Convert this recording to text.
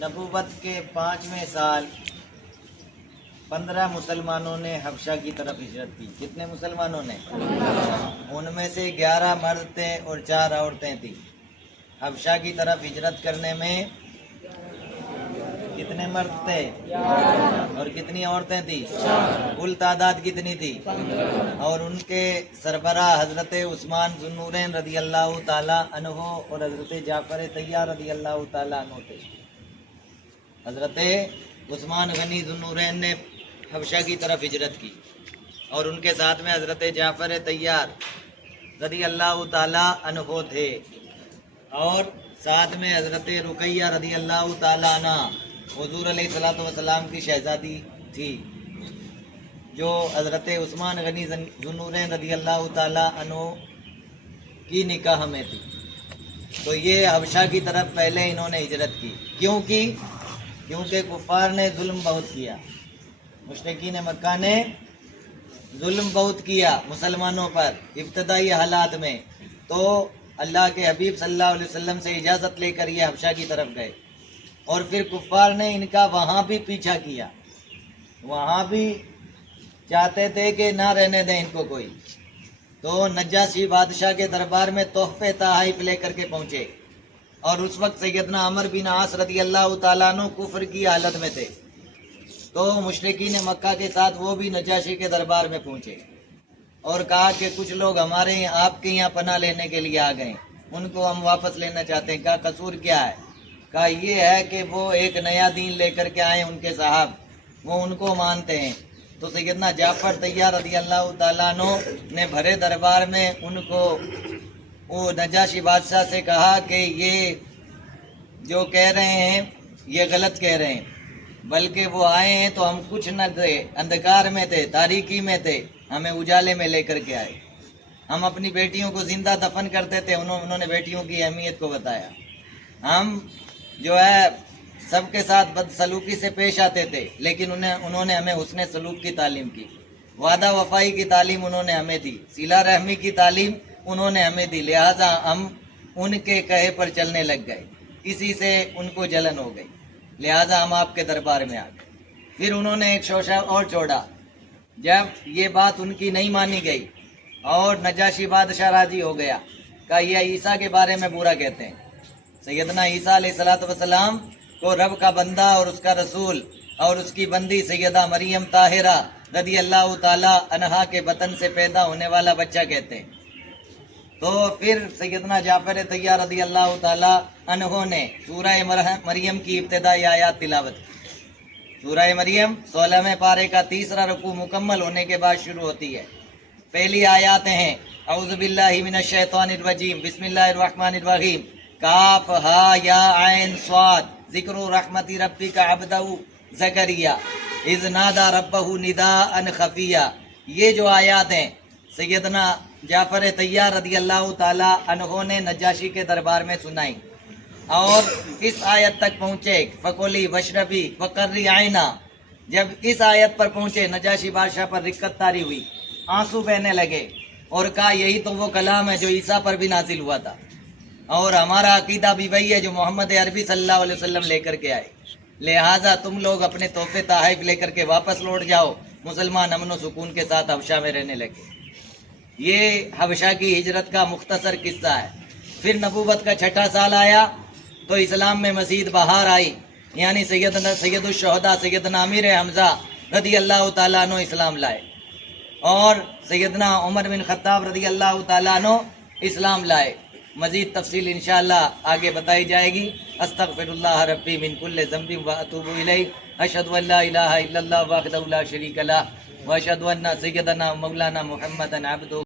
نبوت کے 5ویں سال 15 مسلمانوں نے حبشہ کی طرف ہجرت کی۔ کتنے مسلمانوں نے؟ ان میں سے 11 مرد تھے اور 4 عورتیں تھیں۔ حبشہ کی طرف ہجرت کرنے میں کتنے مرد تھے اور کتنی عورتیں تھیں؟ کل تعداد کتنی تھی؟ اور ان کے سربراہ حضرت عثمان ذو النورین رضی اللہ تعالیٰ عنہ اور حضرت جعفر طیار رضی اللہ تعالیٰ عنہ تھے۔ حضرت عثمان غنی ذو النورین نے حبشہ کی طرف ہجرت کی اور ان کے ساتھ میں حضرت جعفر طیار رضی اللہ تعالیٰ عنہ تھے، اور ساتھ میں حضرت رقیہ رضی اللہ تعالیٰ عنہ حضور علیہ الصلوۃ والسلام کی شہزادی تھی، جو حضرت عثمان غنی ذو النورین رضی اللہ تعالیٰ عنہ کی نکاح میں تھی۔ تو یہ حبشہ کی طرف پہلے انہوں نے ہجرت کی۔ کیوں کی؟ کیونکہ کفار نے ظلم بہت کیا، مشرکین مکہ نے ظلم بہت کیا مسلمانوں پر ابتدائی حالات میں۔ تو اللہ کے حبیب صلی اللہ علیہ وسلم سے اجازت لے کر یہ حبشہ کی طرف گئے، اور پھر کفار نے ان کا وہاں بھی پیچھا کیا، وہاں بھی چاہتے تھے کہ نہ رہنے دیں ان کو کوئی۔ تو نجاشی بادشاہ کے دربار میں تحفے تحائف لے کر کے پہنچے، اور اس وقت سیدنا عمر بن عاص رضی اللہ تعالیٰ عنہ کفر کی حالت میں تھے۔ تو مشرکین مکہ کے ساتھ وہ بھی نجاشی کے دربار میں پہنچے اور کہا کہ کچھ لوگ ہمارے آپ کے یہاں پناہ لینے کے لیے آ گئے، ان کو ہم واپس لینا چاہتے ہیں۔ کہا قصور کیا ہے؟ کہا یہ ہے کہ وہ ایک نیا دین لے کر کے آئے ان کے صاحب، وہ ان کو مانتے ہیں۔ تو سیدنا جعفر طیار رضی اللہ تعالیٰ عنہ نے بھرے دربار میں ان کو وہ نجاشی بادشاہ سے کہا کہ یہ جو کہہ رہے ہیں یہ غلط کہہ رہے ہیں، بلکہ وہ آئے ہیں تو ہم کچھ نہ تھے، اندھکار میں تھے، تاریکی میں تھے، ہمیں اجالے میں لے کر کے آئے۔ ہم اپنی بیٹیوں کو زندہ دفن کرتے تھے، انہوں نے بیٹیوں کی اہمیت کو بتایا۔ ہم جو ہے سب کے ساتھ بدسلوکی سے پیش آتے تھے، لیکن انہوں نے ہمیں حسن سلوک کی تعلیم کی، وعدہ وفائی کی تعلیم انہوں نے ہمیں دی، صلہ رحمی کی تعلیم انہوں نے ہمیں دی، لہٰذا ہم ان کے کہے پر چلنے لگ گئے، اسی سے ان کو جلن ہو گئی، لہٰذا ہم آپ کے دربار میں آ گئے۔ پھر انہوں نے ایک شوشہ اور چھوڑا، جب یہ بات ان کی نہیں مانی گئی اور نجاشی بادشاہ راضی ہو گیا، کہا یہ عیسیٰ کے بارے میں برا کہتے ہیں۔ سیدنا عیسیٰ علیہ الصلوۃ والسلام کو رب کا بندہ اور اس کا رسول اور اس کی بندی سیدہ مریم طاہرہ رضی اللہ تعالیٰ عنہا کے بطن سے پیدا ہونے والا بچہ کہتے ہیں۔ تو پھر سیدنا جعفر طیار رضی اللہ تعالیٰ عنہ نے سورہ مریم کی ابتدائی آیات تلاوت کی۔ سورہ مریم 16ویں پارے کا 3 رکوع مکمل ہونے کے بعد شروع ہوتی ہے۔ پہلی آیات ہیں اعوذ باللہ من الشیطان الرجیم بسم اللہ الرحمن الرحیم کاف ہا یا عین صاد ذکر رحمت ربک عبدہ زکریا اذ نادى ربہ نداء خفیہ۔ یہ جو آیات ہیں سیدنا جعفر طیار رضی اللہ تعالیٰ عنہ نے نجاشی کے دربار میں سنائی، اور اس آیت تک پہنچے فکولی وشربی وقرری عینا۔ جب اس آیت پر پہنچے نجاشی بادشاہ پر رقت طاری ہوئی، آنسو بہنے لگے، اور کہا یہی تو وہ کلام ہے جو عیسیٰ پر بھی نازل ہوا تھا، اور ہمارا عقیدہ بھی وہی ہے جو محمد عربی صلی اللہ علیہ وسلم لے کر کے آئے، لہٰذا تم لوگ اپنے تحفے تحائف لے کر کے واپس لوٹ جاؤ۔ مسلمان امن و سکون کے ساتھ حبشہ میں رہنے لگے۔ یہ حبشہ کی ہجرت کا مختصر قصہ ہے۔ پھر نبوت کا 6واں سال آیا تو اسلام میں مزید بہار آئی، یعنی سید الشہداء سیدنا امیر حمزہ رضی اللہ تعالیٰ عنہ اسلام لائے، اور سیدنا عمر بن خطاب رضی اللہ تعالیٰ عنہ اسلام لائے۔ مزید تفصیل انشاءاللہ آگے بتائی جائے گی۔ استغفر اللہ ربی من کل ذنب واتوب الیہ، اشہد ان لا الہ الا اللہ وحدہ لا شریک لہ واشہد ان سیدنا مولانا محمدا عبدہ